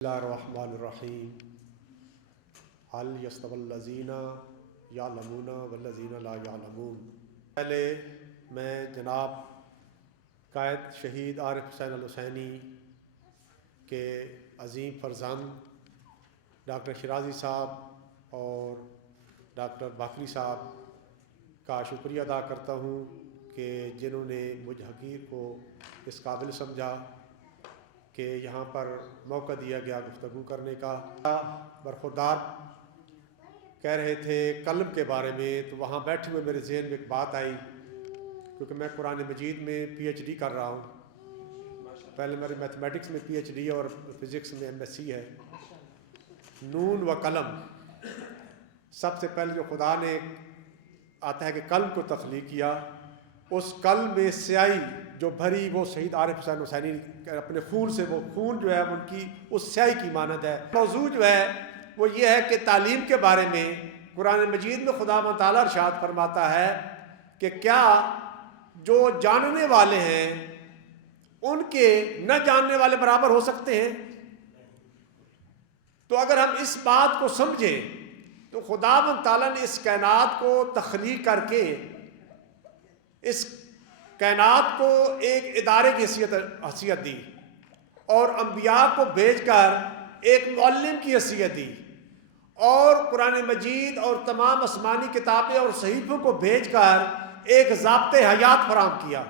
Bismillahirrahmanirrahim. Hal yastawillazina ya'lamuna wallazina la ya'lamun. پہلے میں جناب قائد شہید عارف حسین الحسینی کے عظیم فرزند ڈاکٹر شرازی صاحب اور ڈاکٹر باقری صاحب کا شکریہ ادا کرتا ہوں کہ جنہوں نے مجھ حقیر کو اس قابل سمجھا کہ یہاں پر موقع دیا گیا گفتگو کرنے کا۔ برخوردار کہہ رہے تھے قلم کے بارے میں، تو وہاں بیٹھے ہوئے میرے ذہن میں ایک بات آئی، کیونکہ میں قرآن مجید میں پی ایچ ڈی کر رہا ہوں۔ پہلے میرے میتھمیٹکس میں پی ایچ ڈی اور فزکس میں ایم ایس سی ہے۔ نون و قلم، سب سے پہلے جو خدا نے آتا ہے کہ قلم کو تخلیق کیا، اس قلم میں سیاہی جو بھری وہ شہید عارف حسین حسینی اپنے خون سے، وہ خون جو ہے ان کی اس سیاہی کی مانند ہے۔ موضوع جو ہے وہ یہ ہے کہ تعلیم کے بارے میں قرآن مجید میں خدا تعالیٰ ارشاد فرماتا ہے کہ کیا جو جاننے والے ہیں ان کے نہ جاننے والے برابر ہو سکتے ہیں؟ تو اگر ہم اس بات کو سمجھیں تو خدا تعالیٰ نے اس کائنات کو تخلیق کر کے اس کائنات کو ایک ادارے کی حیثیت دی، اور انبیاء کو بھیج کر ایک معلم کی حیثیت دی، اور قرآن مجید اور تمام آسمانی کتابیں اور صحیفوں کو بھیج کر ایک ضابط حیات فراہم کیا،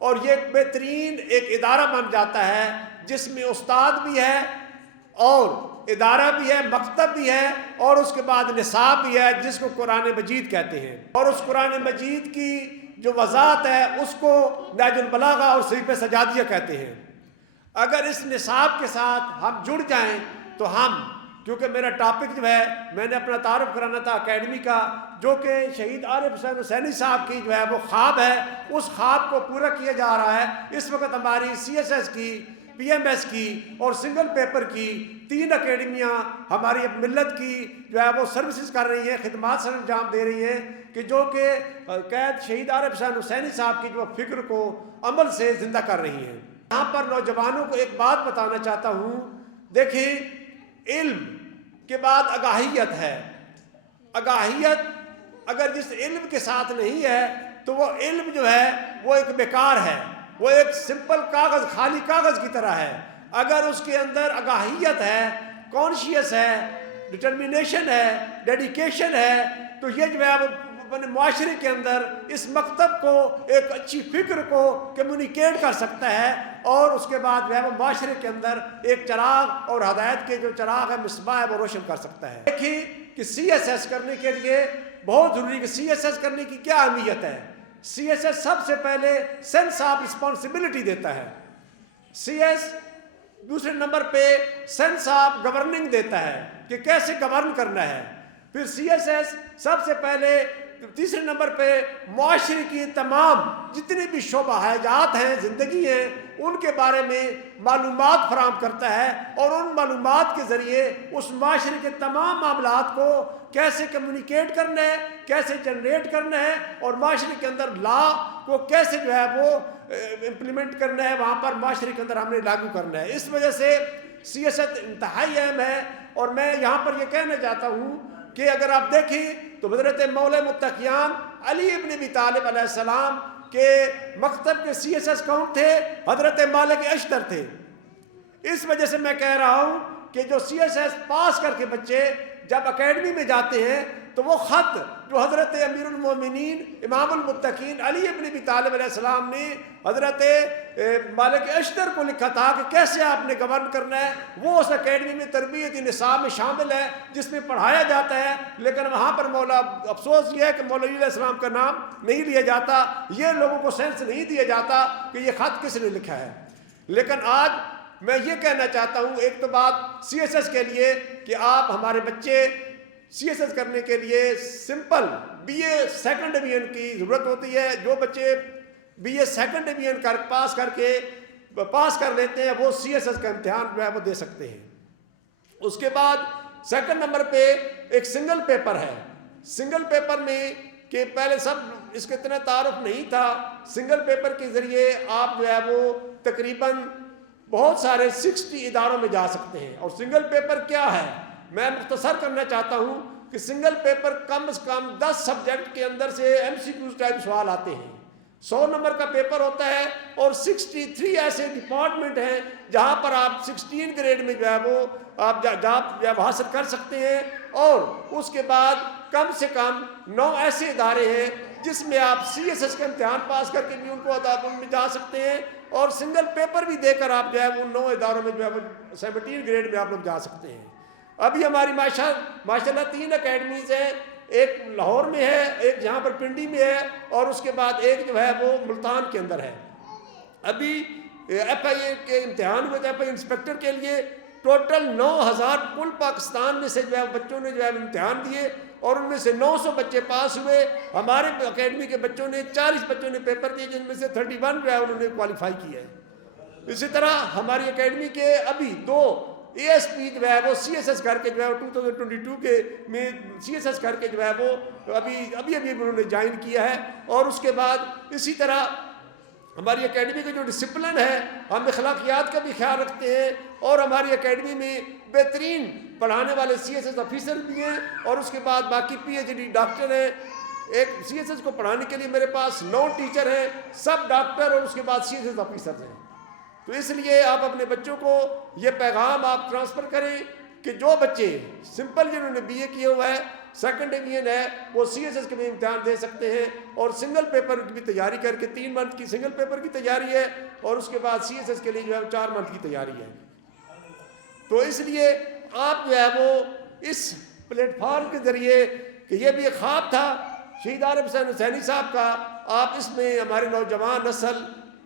اور یہ ایک بہترین ایک ادارہ بن جاتا ہے جس میں استاد بھی ہے اور ادارہ بھی ہے، مکتب بھی ہے، اور اس کے بعد نصاب بھی ہے جس کو قرآن مجید کہتے ہیں، اور اس قرآن مجید کی جو وضاحت ہے اس کو نہج البلاغہ اور صحیفہ سجادیہ کہتے ہیں۔ اگر اس نصاب کے ساتھ ہم جڑ جائیں تو ہم، کیونکہ میرا ٹاپک جو ہے میں نے اپنا تعارف کرانا تھا اکیڈمی کا، جو کہ شہید عارف حسین حسینی صاحب کی جو ہے وہ خواب ہے، اس خواب کو پورا کیا جا رہا ہے۔ اس وقت ہماری سی ایس ایس کی، پی ایم ایس کی اور سنگل پیپر کی 3 اکیڈمیاں ہماری ملت کی جو ہے وہ سروسز کر رہی ہیں، خدمات سر انجام دے رہی ہیں، کہ جو کہ قید شہید عارف حسین حسینی صاحب کی جو فکر کو عمل سے زندہ کر رہی ہیں۔ یہاں پر نوجوانوں کو ایک بات بتانا چاہتا ہوں، دیکھیں علم کے بعد آگاہیت ہے۔ آگاہیت اگر جس علم کے ساتھ نہیں ہے تو وہ علم جو ہے وہ ایک بیکار ہے، وہ ایک سمپل کاغذ، خالی کاغذ کی طرح ہے۔ اگر اس کے اندر آگاہیت ہے، کانشیس ہے، ڈٹرمنیشن ہے، ڈیڈیکیشن ہے، تو یہ جو ہے وہ اپنے معاشرے کے اندر اس مکتب کو، ایک اچھی فکر کو کمیونیکیٹ کر سکتا ہے، اور اس کے بعد جو ہے وہ معاشرے کے اندر ایک چراغ، اور ہدایت کے جو چراغ ہے، مصباح ہے، وہ روشن کر سکتا ہے۔ دیکھیں کہ سی ایس ایس کرنے کے لیے بہت ضروری ہے کہ سی ایس ایس کرنے کی کیا اہمیت ہے۔ سی ایس ایس سب سے پہلے سینس آف رسپانسبلٹی دیتا ہے۔ سی ایس دوسرے نمبر پہ سینس آف گورننگ دیتا ہے کہ کیسے گورن کرنا ہے۔ پھر سی ایس ایس سب سے پہلے تیسرے نمبر پہ معاشرے کی تمام جتنی بھی شعبہ حیات ہیں، زندگی ہیں، ان کے بارے میں معلومات فراہم کرتا ہے، اور ان معلومات کے ذریعے اس معاشرے کے تمام معاملات کو کیسے کمیونیکیٹ کرنا ہے، کیسے جنریٹ کرنا ہے، اور معاشرے کے اندر لا کو کیسے جو ہے وہ امپلیمنٹ کرنا ہے، وہاں پر معاشرے کے اندر ہم نے لاگو کرنا ہے۔ اس وجہ سے سی ایس ایس انتہائی اہم ہے، اور میں یہاں پر یہ کہنا چاہتا ہوں کہ اگر آپ دیکھیں تو حضرت مولا متقیان علی ابن ابی طالب علیہ السلام کے مکتب کے سی ایس ایس کون تھے؟ حضرت مالک اشتر تھے۔ اس وجہ سے میں کہہ رہا ہوں کہ جو سی ایس ایس پاس کر کے بچے جب اکیڈمی میں جاتے ہیں تو وہ خط جو حضرت امیر المومنین امام المتقین علی ابن ابی طالب علیہ السلام نے حضرت مالک اشتر کو لکھا تھا کہ کیسے آپ نے گورن کرنا ہے، وہ اس اکیڈمی میں تربیتی نصاب میں شامل ہے، جس میں پڑھایا جاتا ہے، لیکن وہاں پر مولا افسوس یہ ہے کہ مولوی علیہ السلام کا نام نہیں لیا جاتا، یہ لوگوں کو سینس نہیں دیا جاتا کہ یہ خط کس نے لکھا ہے۔ لیکن آج میں یہ کہنا چاہتا ہوں، ایک تو بات سی ایس ایس کے لیے کہ آپ ہمارے بچے سی ایس ایس کرنے کے لیے simple B A second division کی ضرورت ہوتی ہے۔ جو بچے B A second division pass کر لیتے ہیں وہ سی ایس ایس کا امتحان جو ہے وہ دے سکتے ہیں۔ اس کے بعد سیکنڈ نمبر پہ ایک سنگل پیپر ہے۔ سنگل پیپر میں کہ پہلے سب اس کے اتنا تعارف نہیں تھا، سنگل پیپر کے ذریعے آپ جو ہے وہ تقریباً بہت سارے 60 اداروں میں جا سکتے ہیں. اور سنگل پیپر کیا ہے میں مختصر کرنا چاہتا ہوں کہ سنگل پیپر کم از کم 10 سبجیکٹ کے اندر سے MCQ ٹائپ سوال آتے ہیں. 100 نمبر کا پیپر ہوتا ہے اور 63 ایسے ڈپارٹمنٹ ہیں جہاں پر آپ 16 گریڈ میں جو ہے وہ آپ جاب حاصل کر سکتے ہیں. اور اس کے بعد کم سے کم 9 ایسے ادارے ہیں جس میں آپ CSS کا امتحان پاس کر کے بھی ان میں جا سکتے ہیں اور سنگل پیپر بھی دے کر آپ جو ہے وہ 9 اداروں میں جو ہے وہ 17 گریڈ میں آپ لوگ جا سکتے ہیں. ابھی ہماری ماشاء اللہ 3 اکیڈمیز ہیں. ایک لاہور میں ہے, ایک جہاں پر پنڈی میں ہے, اور اس کے بعد ایک جو ہے وہ ملتان کے اندر ہے. ابھی FIA کے امتحان ہوئے تھے, FIA انسپیکٹر کے لیے ٹوٹل 9000 کل پاکستان میں سے جو ہے بچوں نے جو ہے امتحان دیے اور ان میں سے 900 بچے پاس ہوئے. ہمارے اکیڈمی کے بچوں نے 40 بچوں نے پیپر دیے جن میں سے 31 جو ہے انہوں نے کوالیفائی کیا ہے. اسی طرح ہماری اکیڈمی کے ابھی 2 ASP جو ہے وہ CSS کر کے جو ہے 2022 کے میں CSS کر کے جو ہے وہ ابھی انہوں نے جوائن کیا ہے. اور اس کے بعد اسی طرح ہماری اکیڈمی کا جو ڈسپلن ہے, ہم اخلاقیات کا بھی خیال رکھتے ہیں اور ہماری اکیڈمی میں بہترین پڑھانے والے CSS آفیسر بھی ہیں اور اس کے بعد باقی PhD ڈاکٹر ہیں. ایک CSS کو پڑھانے کے لیے میرے پاس 9 ٹیچر ہیں, سب ڈاکٹر, اور اس کے بعد CSS آفیسر ہیں. تو اس لیے آپ اپنے بچوں کو یہ پیغام آپ ٹرانسفر کریں کہ جو بچے سمپل جنہوں نے BA کیا ہوا ہے, سیکنڈ ڈویژن ہے, وہ CSS کے بھی امتحان دے سکتے ہیں اور سنگل پیپر کی بھی تیاری کر کے 3 منتھ کی سنگل پیپر کی تیاری ہے اور اس کے بعد CSS کے لیے جو ہے 4 منتھ کی تیاری ہے. تو اس لیے آپ جو ہے وہ اس پلیٹ فارم کے ذریعے کہ یہ بھی ایک خواب تھا شہید عارف حسین حسینی صاحب کا, آپ اس میں ہمارے نوجوان نسل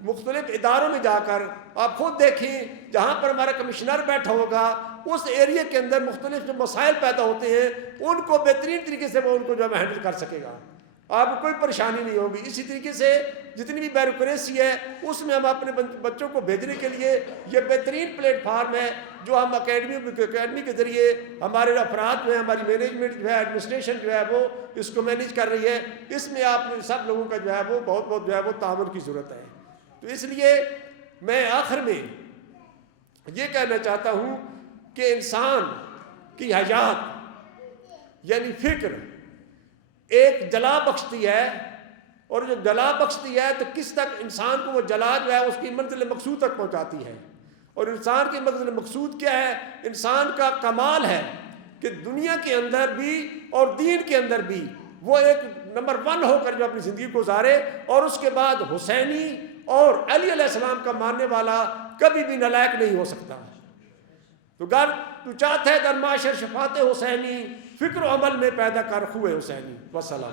مختلف اداروں میں جا کر آپ خود دیکھیں جہاں پر ہمارا کمشنر بیٹھا ہوگا اس ایریا کے اندر مختلف جو مسائل پیدا ہوتے ہیں ان کو بہترین طریقے سے وہ ان کو جو ہے ہینڈل کر سکے گا, آپ کو کوئی پریشانی نہیں ہوگی. اسی طریقے سے جتنی بھی بیوروکریسی ہے اس میں ہم اپنے بچوں کو بھیجنے کے لیے یہ بہترین پلیٹ فارم ہے جو ہم اکیڈمی کے ذریعے ہمارے افراد جو ہے, ہماری مینجمنٹ جو ہے, ایڈمنسٹریشن جو ہے وہ اس کو مینیج کر رہی ہے. اس میں آپ سب لوگوں کا جو ہے وہ بہت جو ہے وہ تعاون کی ضرورت ہے. تو اس لیے میں آخر میں یہ کہنا چاہتا ہوں کہ انسان کی حیات یعنی فکر ایک جلا بخشتی ہے, اور جو جلا بخشتی ہے تو کس تک انسان کو وہ جلا جو ہے اس کی منزل مقصود تک پہنچاتی ہے. اور انسان کی منزل مقصود کیا ہے؟ انسان کا کمال ہے کہ دنیا کے اندر بھی اور دین کے اندر بھی وہ ایک نمبر 1 ہو کر جو اپنی زندگی گزارے, اور اس کے بعد حسینی اور علی علیہ السلام کا ماننے والا کبھی بھی نالائق نہیں ہو سکتا. تو گر تو چاہتا ہے در معاشر شفاعت حسینی, فکر و عمل میں پیدا کر خوئے حسینی. والسلام.